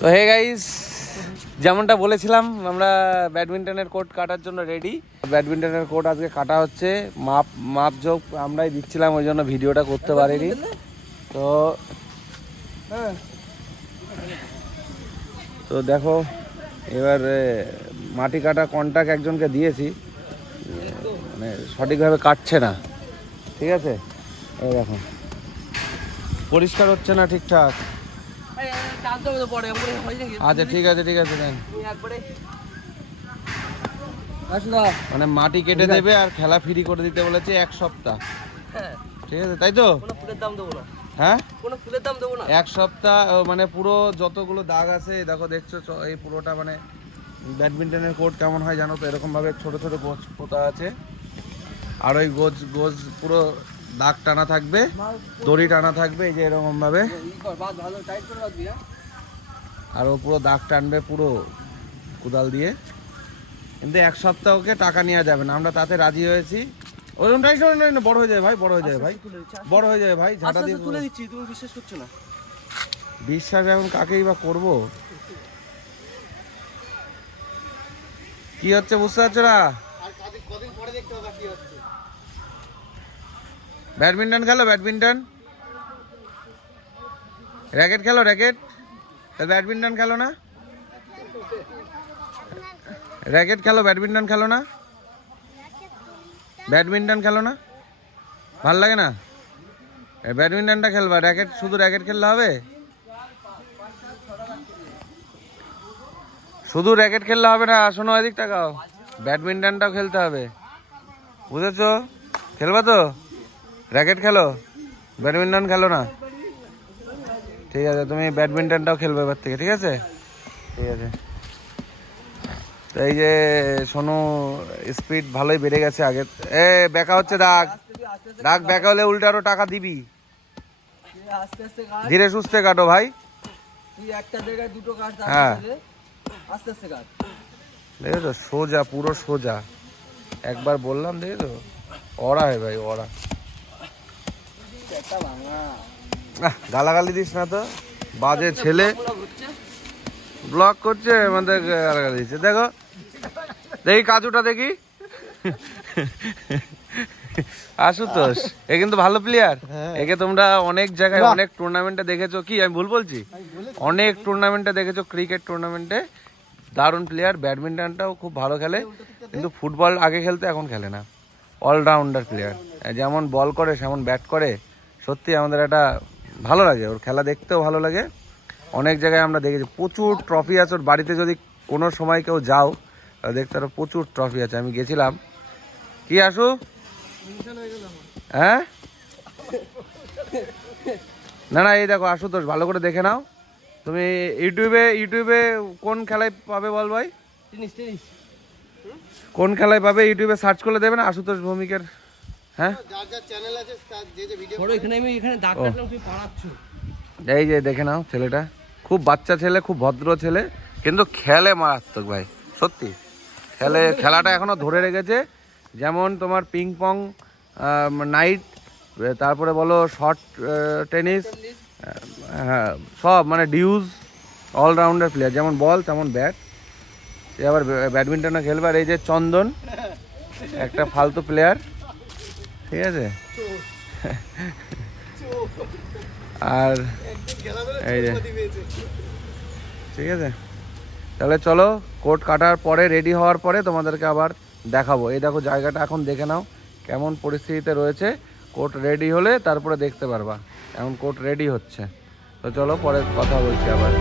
তো hey guys, যেমনটা বলেছিলাম আমরা ব্যাডমিন্টনের কোর্ট কাটার জন্য রেডি। ব্যাডমিন্টনের কোর্ট আজকে কাটা হচ্ছে, মাপঝোপ আমরাই দিচ্ছিলাম, ওই জন্য ভিডিওটা করতে পারিনি। তো তো দেখো এবার মাটি কাটা কন্ট্রাক্ট একজনকে দিয়েছি, মানে সঠিকভাবে কাটছে না, ঠিক আছে? এই দেখো পরিষ্কার হচ্ছে না ঠিকঠাক। আচ্ছা ঠিক আছে দেন। মানে মাটি কেটে দেবে আর খেলা ফ্রি করে দিতে বলেছে 1 সপ্তাহ, ঠিক আছে? তাই তো? হ্যাঁ, এক সপ্তাহ মানে পুরো যতগুলো দাগ আছে দেখো, দেখছো এই পুরোটা, মানে ব্যাডমিন্টনের কোর্ট কেমন হয় জানো তো, এরকম ভাবে ছোট ছোট গোজ পোতা আছে, আর ওই গোজ পুরো দাগ টানা থাকবে, দড়ি টানা থাকবে, এই যে এরকম ভাবে, আর ও পুরো দাগ টানবে পুরো কোদাল দিয়ে। কিন্তু 1 সপ্তাহকে টাকা নেওয়া যাবে না, আমরা তাতে রাজি হয়েছি। ওরকমটাই বড় হয়ে যাবে ভাই, বড় হয়ে যাবে ভাই, ঝাঁটা দিয়ে তুলে দিচ্ছি। তুমি বিশ্বাস করছো না? বিশ্বাস এখন কাকেই বা করবো? কি হচ্ছে বুঝতে পারছো না? ব্যাডমিন্টন খেলো, ব্যাডমিন্টন র্যাকেট খেলো, র্যাকেট। ব্যাডমিন্টন খেলো না, র্যাকেট খেলো, ব্যাডমিন্টন খেলো না, ব্যাডমিন্টন খেলো না, ভাল লাগে না? ব্যাডমিন্টনটা খেলবা, র্যাকেট শুধু র্যাকেট খেললে হবে? শুধু র্যাকেট খেললে হবে না, শোনো এদিক টাকাও, ব্যাডমিন্টনটাও খেলতে হবে, বুঝেছো? খেলবা তো? র্যাকেট খেলো, ব্যাডমিন্টন খেলো না, ঠিক আছে? তুমি ব্যাডমিন্টনটাও খেলবে এবার থেকে, ঠিক আছে? ঠিক আছে। তো এই যে শোনো, স্পিড ভালোই বেড়ে গেছে আগে। বেকা হচ্ছে দাগ, বেকা হলে উল্টে আরো টাকা দিবি। ধীরে সুস্থে কাটো ভাই। হ্যাঁ দেখো তো, সোজা, পুরো সোজা, একবার বললাম, দেখো তো, ওরা হয় ভাই, ওরা। গালাগালি দিস না তো, বাজে ছেলে। ব্লক করছে আমাদের, গালাগালি দিচ্ছে। দেখো দেখি কাজুটা দেখি, আশুতোষ, এ কিন্তু ভালো প্লেয়ার। একে তোমরা অনেক জায়গায় অনেক টুর্নামেন্টে দেখেছো, কি আমি ভুল বলছি? অনেক টুর্নামেন্টে দেখেছো, ক্রিকেট টুর্নামেন্টে। দারুণ প্লেয়ার, ব্যাডমিন্টনটাও খুব ভালো খেলে, কিন্তু ফুটবল আগে খেলতে, এখন খেলে না। অলরাউন্ডার প্লেয়ার, যেমন বল করে সেমন ব্যাট করে। সত্যি আমাদের একটা ভালো লাগে, ওর খেলা দেখতেও ভালো লাগে। অনেক জায়গায় আমরা দেখেছি, প্রচুর ট্রফি আছে ওর বাড়িতে। যদি কোনো সময় কেউ যাও দেখতে, আরো প্রচুর ট্রফি আছে। আমি গেছিলাম। কি আসু? হ্যাঁ না, এই দেখো আশুতোষ, ভালো করে দেখে নাও। তুমি ইউটিউবে কোন খেলায় পাবে বল ভাই? কোন খেলায় পাবে? ইউটিউবে সার্চ করলে দেবে না আশুতোষ ভৌমিকের। হ্যাঁ, এই যে দেখে নাও, ছেলেটা খুব বাচ্চা ছেলে, খুব ভদ্র ছেলে, কিন্তু খেলে মারাত্মক ভাই, সত্যি খেলাটা এখনো ধরে রেখেছে। যেমন তোমার পিং পং, নাইট, তারপরে বলো শর্ট টেনিস, হ্যাঁ সব, মানে ডিউজ, অলরাউন্ডার প্লেয়ার। যেমন বল তেমন ব্যাট। সে আবার ব্যাডমিন্টনও খেলবে। আর এই যে চন্দন, একটা ফালতু প্লেয়ার, ঠিক আছে? আর এই যে, ঠিক আছে, তাহলে চলো কোর্ট কাটার পরে, রেডি হওয়ার পরে তোমাদেরকে আবার দেখাবো। এই দেখো জায়গাটা এখন দেখে নাও কেমন পরিস্থিতিতে রয়েছে। কোর্ট রেডি হলে তারপরে দেখতে পারবা। এখন কোর্ট রেডি হচ্ছে। তো চলো পরে কথা বলছি আবার।